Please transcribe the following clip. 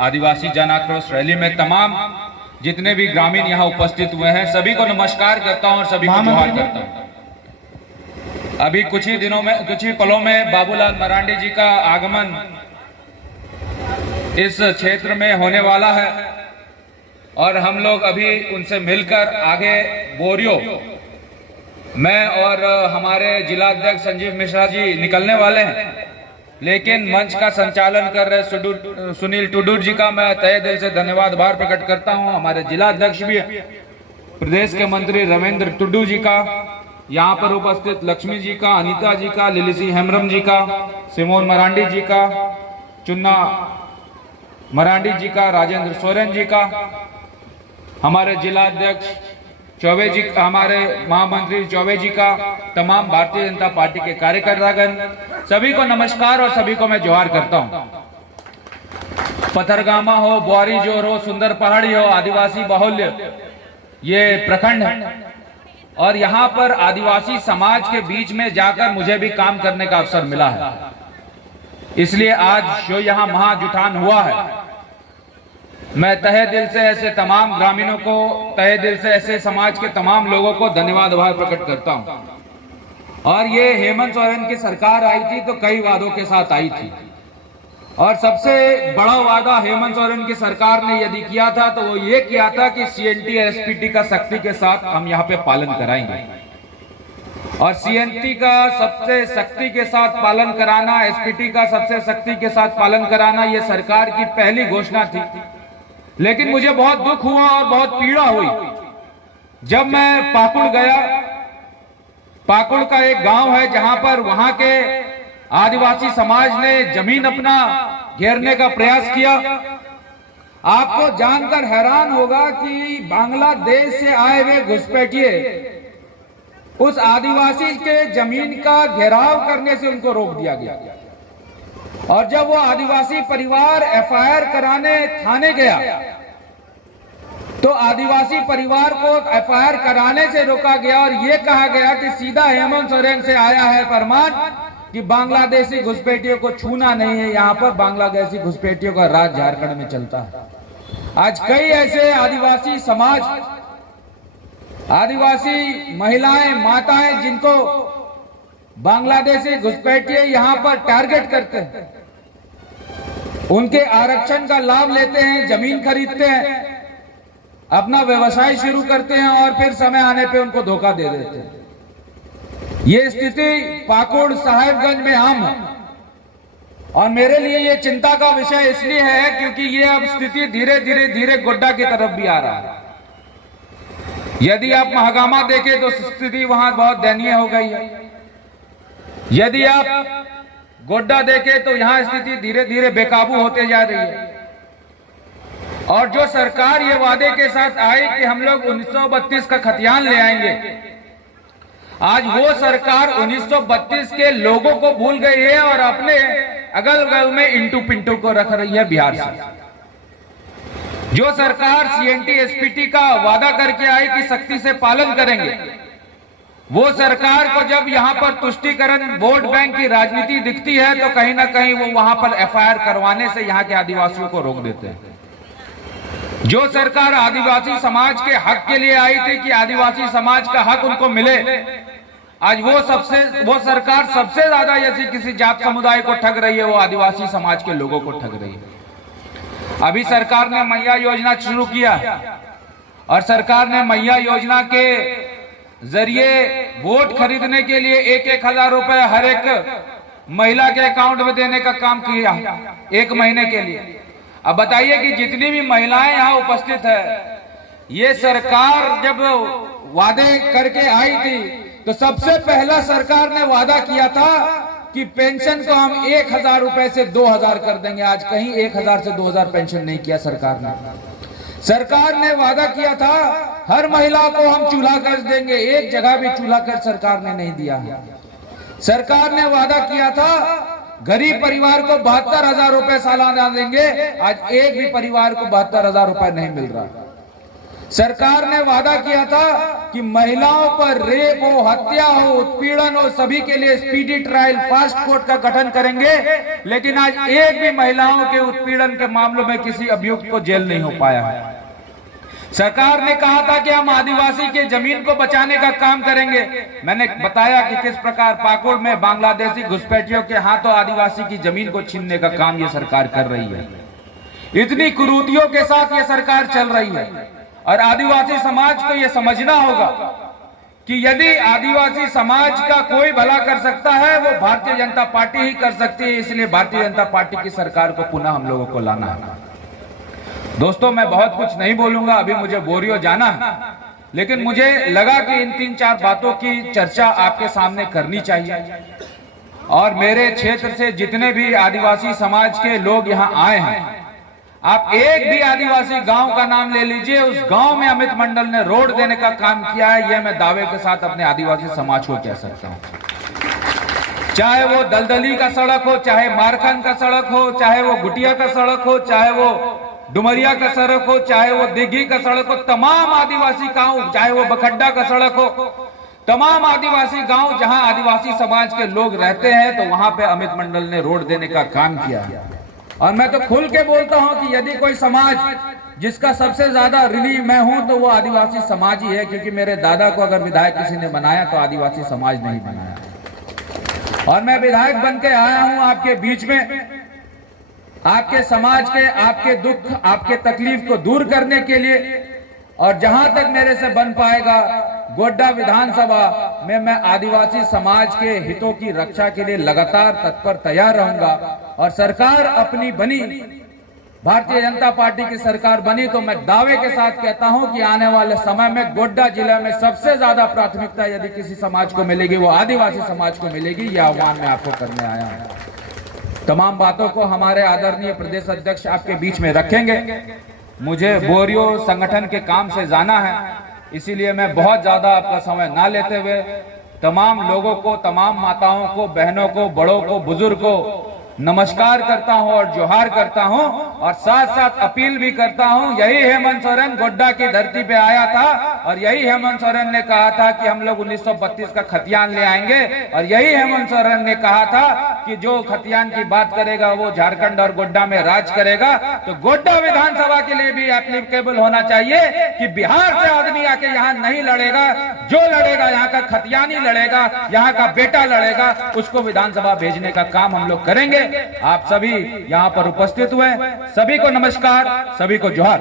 आदिवासी जन आक्रोश रैली में तमाम जितने भी ग्रामीण यहाँ उपस्थित हुए हैं सभी को नमस्कार करता हूँ और सभी को जोहार करता हूँ। अभी कुछ ही पलों में बाबूलाल मरांडी जी का आगमन इस क्षेत्र में होने वाला है और हम लोग अभी उनसे मिलकर आगे बोरियो मैं और हमारे जिला अध्यक्ष संजीव मिश्रा जी निकलने वाले हैं, लेकिन मंच का संचालन कर रहे सुनील टुडूर जी का मैं तहे दिल से धन्यवाद आभार प्रकट करता हूं। हमारे जिला अध्यक्ष भी प्रदेश के मंत्री रविंद्र टुडू जी का, यहाँ पर उपस्थित लक्ष्मी जी का, अनीता जी का, लिलिसी हेम्ब्रम जी का, सिमोन मरांडी जी का, चुन्ना मरांडी जी का, राजेंद्र सोरेन जी का, हमारे जिला अध्यक्ष चौबे जी, हमारे महामंत्री चौबे जी का, तमाम भारतीय जनता पार्टी के कार्यकर्तागण, सभी को नमस्कार और सभी को मैं जोहार करता हूं। पथरगामा हो, बोरी जोर हो, सुंदर पहाड़ी हो, आदिवासी बाहुल्य ये प्रखंड है और यहाँ पर आदिवासी समाज के बीच में जाकर मुझे भी काम करने का अवसर मिला है। इसलिए आज जो यहाँ महाजुटान हुआ है, मैं तहे दिल से ऐसे तमाम ग्रामीणों को, तहे दिल से ऐसे समाज के तमाम लोगों को धन्यवाद आभार प्रकट करता हूं। और ये हेमंत सोरेन की सरकार आई थी तो कई वादों के साथ आई थी और सबसे बड़ा वादा हेमंत सोरेन की सरकार ने यदि किया था तो वो ये किया था कि सीएनटी और एसपीटी का सख्ती के साथ हम यहाँ पे पालन कराएंगे और सीएनटी का सबसे सख्ती के साथ पालन कराना, एसपीटी का सबसे सख्ती के साथ पालन कराना, ये सरकार की पहली घोषणा थी। लेकिन मुझे बहुत दुख हुआ और बहुत पीड़ा हुई जब मैं पाकुड़ गया। पाकुड़ का एक गांव है जहां पर वहां के आदिवासी समाज ने जमीन अपना घेरने का प्रयास किया। आपको जानकर हैरान होगा कि बांग्लादेश से आए हुए घुसपैठिए उस आदिवासी के जमीन का घेराव करने से उनको रोक दिया गया और जब वो आदिवासी परिवार एफआईआर कराने थाने गया तो आदिवासी परिवार को एफआईआर कराने से रोका गया और ये कहा गया कि सीधा हेमंत सोरेन से आया है फरमान कि बांग्लादेशी घुसपैठियों को छूना नहीं है। यहाँ पर बांग्लादेशी घुसपैठियों का राज झारखंड में चलता है। आज कई ऐसे आदिवासी समाज, आदिवासी महिलाएं, माताएं जिनको बांग्लादेशी घुसपैठिए यहाँ पर टारगेट करते हैं, उनके आरक्षण का लाभ लेते हैं, जमीन खरीदते हैं, अपना व्यवसाय शुरू करते हैं और फिर समय आने पे उनको धोखा दे देते हैं। ये स्थिति पाकुड़ साहेबगंज में आम है और मेरे लिए ये चिंता का विषय इसलिए है क्योंकि ये अब स्थिति धीरे धीरे गोड्डा की तरफ भी आ रहा है। यदि आप महागामा देखें तो स्थिति वहां बहुत दयनीय हो गई है। यदि आप गोड्डा देखें तो यहां स्थिति धीरे धीरे बेकाबू होते जा रही है और जो सरकार ये वादे के साथ आई कि हम लोग 1932 का खतियान ले आएंगे, आज वो सरकार 1932 के लोगों को भूल गई है और अपने अगल बगल में इंटू पिंटू को रख रही है बिहार से। जो सरकार सीएनटी एसपीटी का वादा करके आई कि सख्ती से पालन करेंगे, वो सरकार को जब यहाँ पर तुष्टीकरण वोट बैंक की राजनीति दिखती है तो कहीं ना कहीं वो वहां पर एफआईआर करवाने से यहाँ के आदिवासियों को रोक देते हैं। जो सरकार आदिवासी समाज के हक के लिए आई थी कि आदिवासी समाज का हक उनको मिले, आज वो सरकार सबसे ज्यादा यदि किसी जात समुदाय को ठग रही है वो आदिवासी समाज के लोगों को ठग रही है। अभी सरकार ने मैया योजना शुरू किया और सरकार ने मैया योजना के जरिए वोट खरीदने के लिए 1,000 रुपए हर एक महिला के अकाउंट में देने का काम किया 1 महीने के लिए। अब बताइए कि जितनी भी महिलाएं यहाँ उपस्थित है, ये सरकार जब वादे करके आई थी तो सबसे पहला सरकार ने वादा किया था कि पेंशन को हम 1,000 रुपए से 2,000 कर देंगे। आज कहीं 1,000 से 2,000 पेंशन नहीं किया सरकार ने। सरकार ने वादा किया था हर महिला को हम चूल्हा कर देंगे, एक जगह भी चूल्हा कर सरकार ने नहीं दिया है। सरकार ने वादा किया था गरीब परिवार को 72,000 रुपए सालाना देंगे, आज एक भी परिवार को 72,000 रुपए नहीं मिल रहा। सरकार ने वादा किया था कि महिलाओं पर रेप हो, हत्या हो, उत्पीड़न हो, सभी के लिए स्पीडी ट्रायल फास्ट कोर्ट का गठन करेंगे, लेकिन आज एक भी महिलाओं के उत्पीड़न के मामलों में किसी अभियुक्त को जेल नहीं हो पाया है। सरकार ने कहा था कि हम आदिवासी के जमीन को बचाने का काम करेंगे। मैंने बताया कि किस प्रकार पाकुड़ में बांग्लादेशी घुसपैठियों के हाथों आदिवासी की जमीन को छीनने का काम ये सरकार कर रही है। इतनी कुरीतियों के साथ ये सरकार चल रही है और आदिवासी समाज को यह समझना होगा कि यदि आदिवासी समाज का कोई भला कर सकता है वो भारतीय जनता पार्टी ही कर सकती है। इसलिए भारतीय जनता पार्टी की सरकार को पुनः हम लोगों को लाना है। दोस्तों, मैं बहुत कुछ नहीं बोलूंगा, अभी मुझे बोरियो जाना है, लेकिन मुझे लगा कि इन 3-4 बातों की चर्चा आपके सामने करनी चाहिए। और मेरे क्षेत्र से जितने भी आदिवासी समाज के लोग यहाँ आए हैं, आप एक भी आदिवासी गांव का नाम ले लीजिए, उस गांव में अमित मंडल ने रोड देने का काम किया है, यह मैं दावे के साथ अपने आदिवासी समाज को कह सकता हूं। चाहे वो दलदली का सड़क हो, चाहे मारखंड का सड़क हो, चाहे वो गुटिया का सड़क हो, चाहे वो डुमरिया का सड़क हो, चाहे वो दिघी का सड़क हो, तमाम आदिवासी गांव, चाहे वो बखड्डा का सड़क हो, तमाम आदिवासी गांव जहां आदिवासी समाज के लोग रहते हैं, तो वहां पे अमित मंडल ने रोड देने का काम किया है। और मैं तो खुल के बोलता हूं कि यदि कोई समाज जिसका सबसे ज्यादा ऋणी मैं हूं तो वो आदिवासी समाज ही है, क्योंकि मेरे दादा को अगर विधायक किसी ने बनाया तो आदिवासी समाज नहीं बनाया। और मैं विधायक बन के आया हूं आपके बीच में, आपके समाज के, आपके दुख, आपके तकलीफ को दूर करने के लिए। और जहां तक मेरे से बन पाएगा, गोड्डा विधानसभा में मैं आदिवासी समाज के हितों की रक्षा के लिए लगातार तत्पर तैयार रहूंगा। और सरकार अपनी बनी, भारतीय जनता पार्टी की सरकार बनी, तो मैं दावे के साथ कहता हूं कि आने वाले समय में गोड्डा जिला में सबसे ज्यादा प्राथमिकता यदि किसी समाज को मिलेगी वो आदिवासी समाज को मिलेगी। यह आह्वान मैं आपको करने आया हूं। तमाम बातों को हमारे आदरणीय प्रदेश अध्यक्ष आपके बीच में रखेंगे। मुझे बोरियो संगठन के काम से जाना है, इसीलिए मैं बहुत ज्यादा आपका समय ना लेते हुए तमाम लोगों को, तमाम माताओं को, बहनों को, बड़ों को, बुजुर्ग को नमस्कार करता हूं और जोहार करता हूं। और साथ साथ अपील भी करता हूं, यही हेमंत सोरेन गोड्डा की धरती पे आया था और यही हेमंत सोरेन ने कहा था कि हम लोग 1932 का खतियान ले आएंगे। और यही हेमंत सोरेन ने कहा था कि जो खतियान की बात करेगा वो झारखंड और गोड्डा में राज करेगा। तो गोड्डा विधानसभा के लिए भी एप्लीकेबल होना चाहिए कि बिहार से आदमी आके यहाँ नहीं लड़ेगा, जो लड़ेगा यहाँ का खतियानी लड़ेगा, यहाँ का बेटा लड़ेगा, उसको विधानसभा भेजने का काम हम लोग करेंगे। आप सभी यहाँ पर उपस्थित हुए, सभी को नमस्कार, सभी को जोहार।